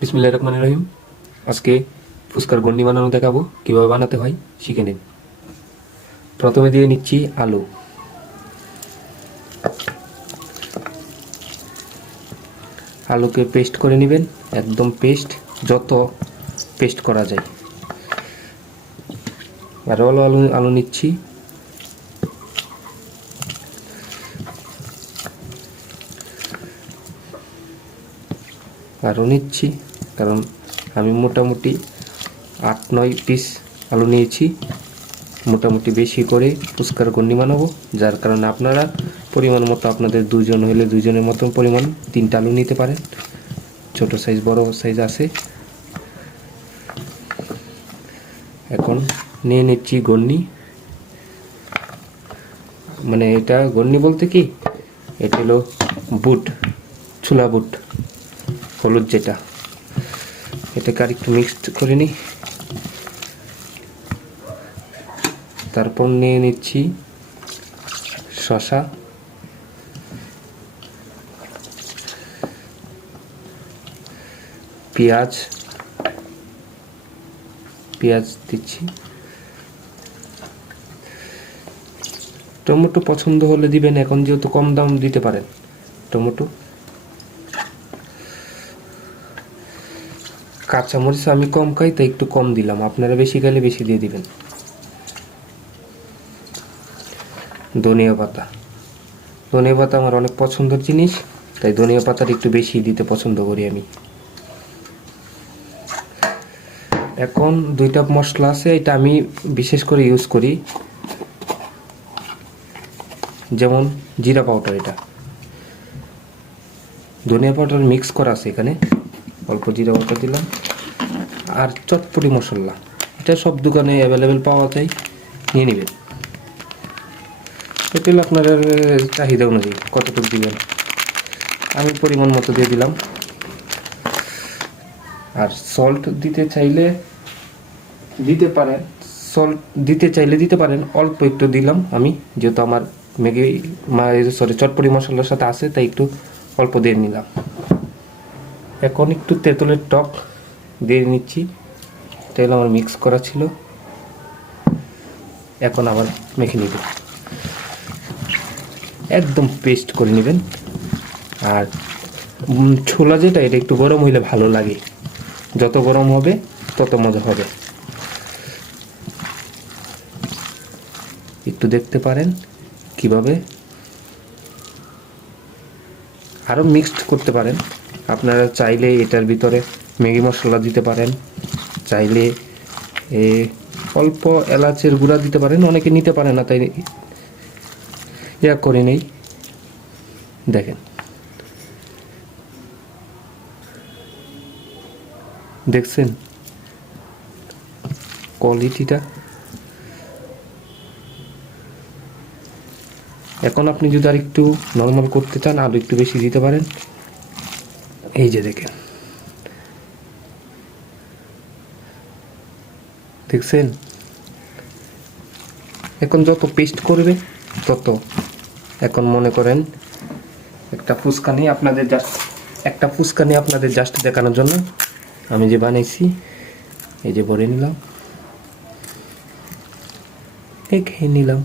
বিসমিল্লাহির রহমানির রহিম। আজকে ফুচকার গন্ডি বানানো দেখাবো, কীভাবে বানাতে হয় শিখে নিন। প্রথমে দিয়ে নিচ্ছি আলু। আলুকে পেস্ট করে নেবেন, একদম পেস্ট, যত পেস্ট করা যায়। আরও আলু আলু নিচ্ছি। আরও নিচ্ছি, কারণ আমি মোটামুটি 8-9 পিস আলু নিয়েছি। মোটামুটি বেশি করে ফুচকার গন্ডি বানাবো, যার কারণে আপনারা পরিমাণ মতো, আপনাদের দুজন হলে দুজনের মতো পরিমাণ 3টা আলু নিতে পারেন। ছোট সাইজ বড় সাইজ আছে। এখন নিয়ে নিচ্ছি গন্ডি। মানে এটা গন্ডি বলতে কি, এটা হলো বুট, ছোলা বুট, হলুদ যেটা। এটাকে আর একটু মিক্সড করে নিই। তারপর নিয়ে নিচ্ছি শসা, পেঁয়াজ দিচ্ছি। টমেটো পছন্দ হলে দিবেন, এখন যেহেতু কম দাম দিতে পারেন টমেটো। কাঁচামরিচ আমি কম খাই, তাই একটু কম দিলাম, আপনারা বেশি খেলে বেশি দিয়ে দিবেন। ধনিয়া পাতা আমার অনেক পছন্দের জিনিস, তাই ধনিয়া পাতাটা একটু বেশি দিতে পছন্দ করি আমি। এখন 2টা মশলা আছে, এটা আমি বিশেষ করে ইউজ করি, যেমন জিরা পাউডার। এটা ধনিয়া পাউডার মিক্স করা আছে, এখানে অল্প জিরা পাউডার দিলাম। আর চটপটি মশলা, এটা সব দোকানে অ্যাভেলেবেল পাওয়া যায়, নিয়ে নেবেন। এটা হলো আপনার চাহিদা অনুযায়ী কতটুকু দিবেন, আমি পরিমাণ মতো দিয়ে দিলাম। আর সল্ট দিতে চাইলে দিতে পারেন, অল্প একটু দিলাম আমি, যেহেতু আমার চটপটি মশলার সাথে আছে, তাই একটু অল্প দিয়ে নিলাম। এখন একটু তেঁতুলের টক দিয়ে নিচ্ছি। তেল আমার মিক্স করা ছিল, এখন আবার মেখে নিব। একদম পেস্ট করে নেবেন। আর ছোলা যেটা, এটা একটু গরম হইলে ভালো লাগে, যত গরম হবে তত মজা হবে। একটু দেখতে পারেন কিভাবে। আরও মিক্সড করতে পারেন, আপনারা চাইলে এটার ভিতরে ম্যাগি মশলা দিতে পারেন, চাইলে অল্প এলাচের গুঁড়া দিতে পারেন, অনেকে নিতে পারে না, তাই করে নেই। দেখেন, দেখছেন কোয়ালিটিটা। এখন আপনি যদি আর একটু নর্মাল করতে চান, আলু একটু বেশি দিতে পারেন। এই যে দেখেন, দেখছেন। এখন যত পেস্ট করবে তত, এখন মনে করেন একটা ফুচকা নিয়ে আপনাদের জাস্ট দেখানোর জন্য আমি যে বানাইছি, এই যে ভরে নিলাম, খেয়ে নিলাম।